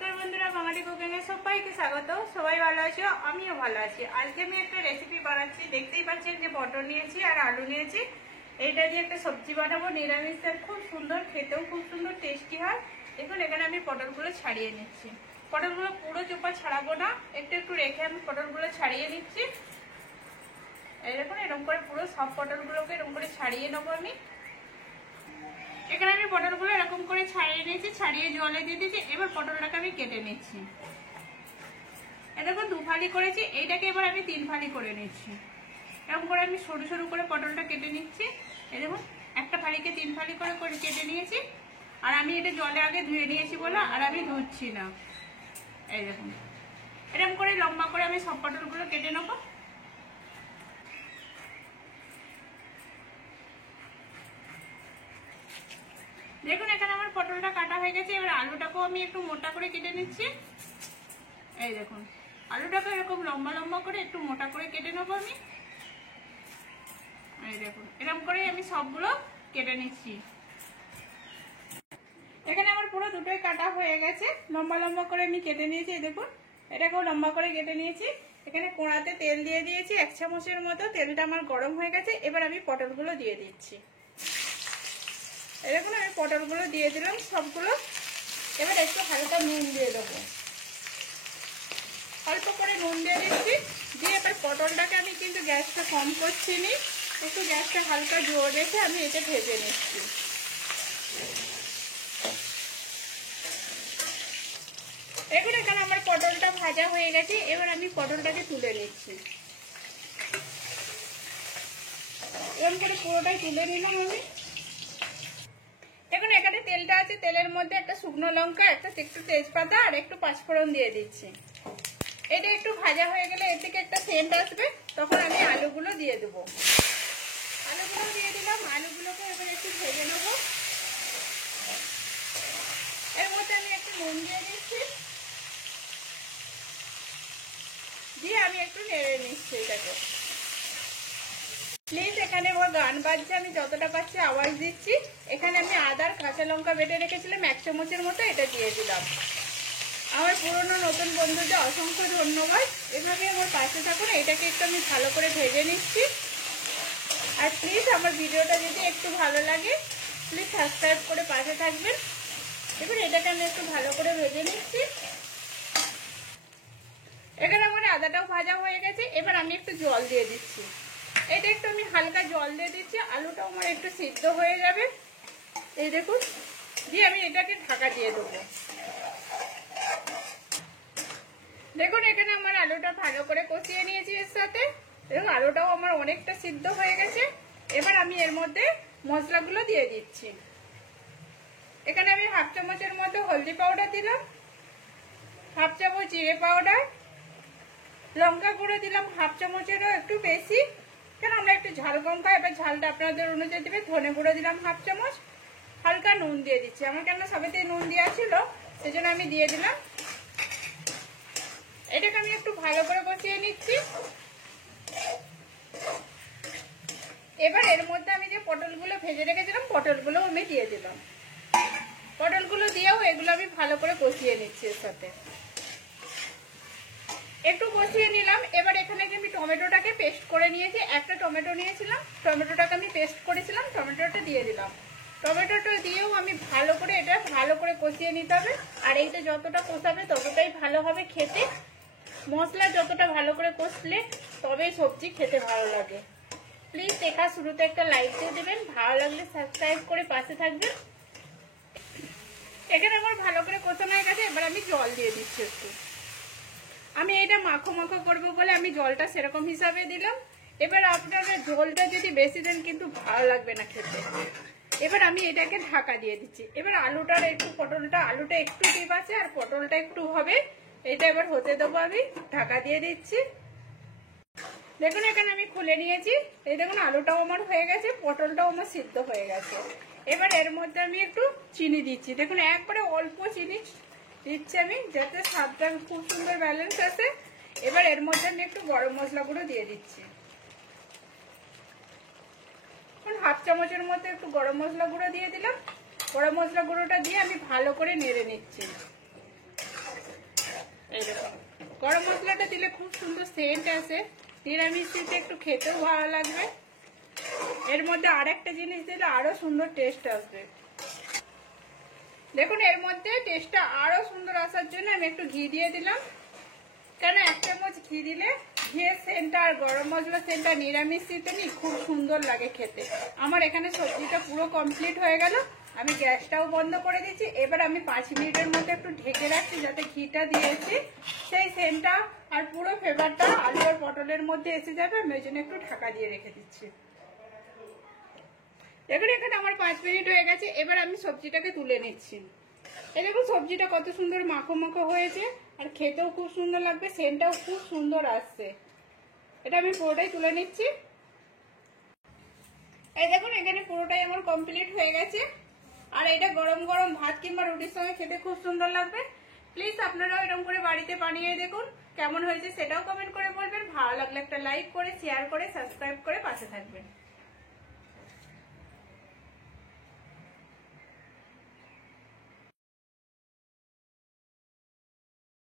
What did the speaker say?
নমস্কার বন্ধুরা, বাঙালি কুকিংয়ে সবাইকে স্বাগত। সবাই ভালো আছো, আমিও ভালো আছি। আজকে আমি একটা রেসিপি বানাচ্ছি। দেখতেই পাচ্ছেন যে পটল নিয়েছি আর আলু নিয়েছি। এইটা দিয়ে একটা সবজি বানাবো, নিরামিষের, খুব সুন্দর, খেতেও খুব সুন্দর টেস্টি হয়। দেখুন এখানে আমি পটলগুলো ছাড়িয়ে নিচ্ছি। পটলগুলো পুরো চোপা ছাড়াবো না, একটু একটু রেখে আমি পটলগুলো ছাড়িয়ে নিচ্ছি। এই দেখুন এরকম করে পুরো সব পটলগুলোকে এরকম করে ছাড়িয়ে নেবো আমি। এখানে আমি পটলগুলো এরকম করে ছাড়িয়ে নিয়েছি, ছাড়িয়ে জলে দিয়ে দিয়েছি। এবার পটলটাকে আমি কেটে নিচ্ছি। এই দেখুন 2 ফালি করেছি, এইটাকে এবার আমি 3 ফালি করে নিচ্ছি। এরকম করে আমি সরু সরু করে পটলটা কেটে নিচ্ছি। এই দেখুন একটা ফালিকে 3 ফালি করে কেটে নিয়েছি। আর আমি এটা জলে আগে ধুয়ে নিয়েছি বলে আর আমি ধুচ্ছি না। এই দেখুন এরকম করে লম্বা করে আমি সব পটলগুলো কেটে নেবো। দেখুন এখানে আমার পটলটা কাটা হয়ে গেছে। এবার আলুটাকেও আমি একটু মোটা করে কেটে নিচ্ছি। এই দেখুন আলুটাকে এরকম লম্বা লম্বা করে একটু মোটা করে কেটে নেবো আমি। এই দেখুন এরকম করে আমি সবগুলো কেটে নিচ্ছি। এখানে আমার পুরো দুটোই কাটা হয়ে গেছে, লম্বা লম্বা করে আমি কেটে নিয়েছি। এই দেখুন এটাকেও লম্বা করে কেটে নিয়েছি। এখানে কড়াতে তেল দিয়ে দিয়েছি 1 চামচের মতো। তেলটা আমার গরম হয়ে গেছে। এবার আমি পটলগুলো দিয়ে দিচ্ছি। এরকম আমি পটলগুলো দিয়ে দিলাম সবগুলো। এবার একটু হালকা নুন দিয়ে দেবো, অল্প করে নুন দিয়ে দিচ্ছি। দিয়ে এবার পটলটাকে আমি কিন্তু গ্যাসটা কম করছি নি, একটু গ্যাসটা হালকা জোর রেখে আমি এটা ভেজে নিচ্ছি। এখন এখানে আমার পটলটা ভাজা হয়ে গেছে। এবার আমি পটলটাকে তুলে নিচ্ছি। এরকম করে পুরোটাই তুলে নিলাম আমি। এখন এখানে তেলটা আছে, তেলের মধ্যে একটা শুকনো লঙ্কা, একটু তেজপাতা আর একটু পাঁচফোড়ন দিয়ে দিচ্ছি। এটা একটু ভাজা হয়ে গেলে এর থেকে একটা সেন্ট আসবে, তখন আমি আলুগুলো দিয়ে দেবো। আলুগুলো দিয়ে দিলাম। আলুগুলোকে এবার একটু ভেজে নেবো। এর মধ্যে আমি একটু নুন দিয়ে দিচ্ছি, দিয়ে আমি একটু নেড়ে নিচ্ছি এটাকে। প্লিজ এখানে আমার গান বাজছে, আমি যতটা পাচ্ছি আওয়াজ দিচ্ছি। এখানে আমি আদা আর কাঁচা লঙ্কা বেটে রেখেছিলাম 1 চামচের মতো, এটা দিয়ে দিলাম। আমার পুরনো নতুন বন্ধুদের অসংখ্য ধন্যবাদ। এভাবে আমার পাশে থাকুন। এটাকে একটু আমি ভালো করে ভেজে নিচ্ছি। আর প্লিজ আমার ভিডিওটা যদি একটু ভালো লাগে প্লিজ সাবস্ক্রাইব করে পাশে থাকবেন। এবার এটাকে আমি একটু ভালো করে ভেজে নিচ্ছি। এখানে আমার আদাটাও ভাজা হয়ে গেছে। এবার আমি একটু জল দিয়ে দিচ্ছি। এটা একটু আমি হালকা জল দিয়ে দিচ্ছি, আলুটাও আমার একটু সিদ্ধ হয়ে যাবে। এই দেখুন, দিয়ে আমি এটাকে ঢাকা দিয়ে দেবো। দেখুন এখানে আমার আলুটা ভালো করে কষিয়ে নিয়েছি এর সাথে। দেখুন আলুটাও আমার অনেকটা সিদ্ধ হয়ে গেছে। এবার আমি এর মধ্যে মশলাগুলো দিয়ে দিচ্ছি। এখানে আমি 1/2 চামচের মতো হলদি পাউডার দিলাম, 1/2 চামচ জিরে পাউডার, লঙ্কা গুঁড়ো দিলাম 1/2 চামচেরও একটু বেশি, কেন আমরা একটু ঝাল কম খাই। এবার ঝালটা আপনাদের অনুযায়ী দেবে। ধনে গুঁড়ো দিলাম 1/2 চামচ, হালকা নুন দিয়ে দিচ্ছি। আমার কেন সবেতেই নুন দেওয়া ছিল সেজন্য আমি দিয়ে দিলাম। এটাকে আমি একটু ভালো করে কষিয়ে নিচ্ছি। এবার এর মধ্যে আমি যে পটলগুলো ভেজে রেখেছিলাম পটলগুলো আমি দিয়ে দিলাম। পটলগুলো দিয়েও এগুলো আমি ভালো করে কষিয়ে নিচ্ছি এর সাথে। একটু কষিয়ে নিলাম। এবার এখানে যে আমি টমেটোটাকে পেস্ট করে নিয়েছি, একটা টমেটো নিয়েছিলাম, টমেটোটাকে আমি পেস্ট করেছিলাম, টমেটোটা দিয়ে দিলাম। টমেটোটা দিয়েও আমি ভালো করে এটা ভালো করে কষিয়ে নিতে হবে। আর এইটা যতটা কষাবে ততটাই ভালো হবে খেতে। মশলা যতটা ভালো করে কষলে তবেই সবজি খেতে ভালো লাগে। প্লিজ দেখা শুরুতে একটা লাইক দিয়ে দেবেন, ভালো লাগলে সাবস্ক্রাইব করে পাশে থাকবেন। এখানে আমার ভালো করে কষানো হয়ে গেছে। এবার আমি জল দিয়ে দিচ্ছি একটু। আমি এটা মাখো মাখো করবো বলে আমি জলটা সেরকম হিসাবে দিলাম। এবার আপনারা ঝোলটা যদি বেশি দেন কিন্তু ভালো লাগবে না খেতে। এবার আমি এটাকে ঢাকা দিয়ে দিচ্ছি। এবার আলুটার একটু আলুটা একটু ডিপ আছে আর পটলটা একটু হবে, এটা এবার হতে দেবো। আমি ঢাকা দিয়ে দিচ্ছি। দেখুন এখানে আমি খুলে নিয়েছি। এই দেখুন আলুটাও আমার হয়ে গেছে, পটলটাও আমার সিদ্ধ হয়ে গেছে। এবার এর মধ্যে আমি একটু চিনি দিচ্ছি। দেখুন একবারে অল্প চিনি দিচ্ছি আমি, যাতে স্বাদটা খুব সুন্দর ব্যালেন্স আছে। এবার এর মধ্যে আমি একটু গরম মশলা গুঁড়ো দিয়ে দিচ্ছি। 1/2 চামচের মতো একটু গরম মশলা গুঁড়ো দিয়ে দিলাম। গরম মশলা গুঁড়োটা দিয়ে আমি ভালো করে নেড়ে নিচ্ছি। এই দেখুন, গরম মশলাটা দিলে খুব সুন্দর সেন্ট আসে, নিরামিষতে একটু খেতেও ভালো লাগবে। এর মধ্যে আরেকটা জিনিস দিলে আরো সুন্দর টেস্ট আসবে। দেখুন এর মধ্যে টেস্টটা আরো সুন্দর আসার জন্য আমি একটু ঘি দিয়ে দিলাম, কেন 1 চামচ ঘি দিলে ঘিয়ের সেন্টটা আর গরম মশলা সেন্টটা নিরামিষ চিকেনই খুব সুন্দর লাগে খেতে। আমার এখানে সবজিটা পুরো কমপ্লিট হয়ে গেল, আমি গ্যাসটাও বন্ধ করে দিচ্ছি। এবার আমি 5 মিনিটের মধ্যে একটু ঢেকে রাখছি, যাতে ঘিটা দিয়েছি সেই সেন্টটা আর পুরো ফ্লেভারটা আলু আর পটলের মধ্যে এসে যাবে। আমি ওই জন্য একটু ঢাকা দিয়ে রেখে দিচ্ছি। দেখুন এখানে আমার 5 মিনিট হয়ে গেছে, এবার আমি সবজিটাকে তুলে নিচ্ছি। এই দেখুন সবজিটা কত সুন্দর মাখো মাখো হয়েছে, আর খেতেও খুব সুন্দর লাগবে, সেন্টটাও খুব সুন্দর আসছে। এটা আমি পুরোটাই তুলে নিচ্ছি। এই দেখুন এখানে পুরোটাই আমার কমপ্লিট হয়ে গেছে, আর এটা গরম গরম ভাত কিংবা রুটির সঙ্গে খেতে খুব সুন্দর লাগবে। প্লিজ আপনারাও এরকম করে বাড়িতে বানিয়ে দেখুন, কেমন হয়েছে সেটাও কমেন্ট করে বলবেন। ভালো লাগলে একটা লাইক করে, শেয়ার করে, সাবস্ক্রাইব করে পাশে থাকবেন।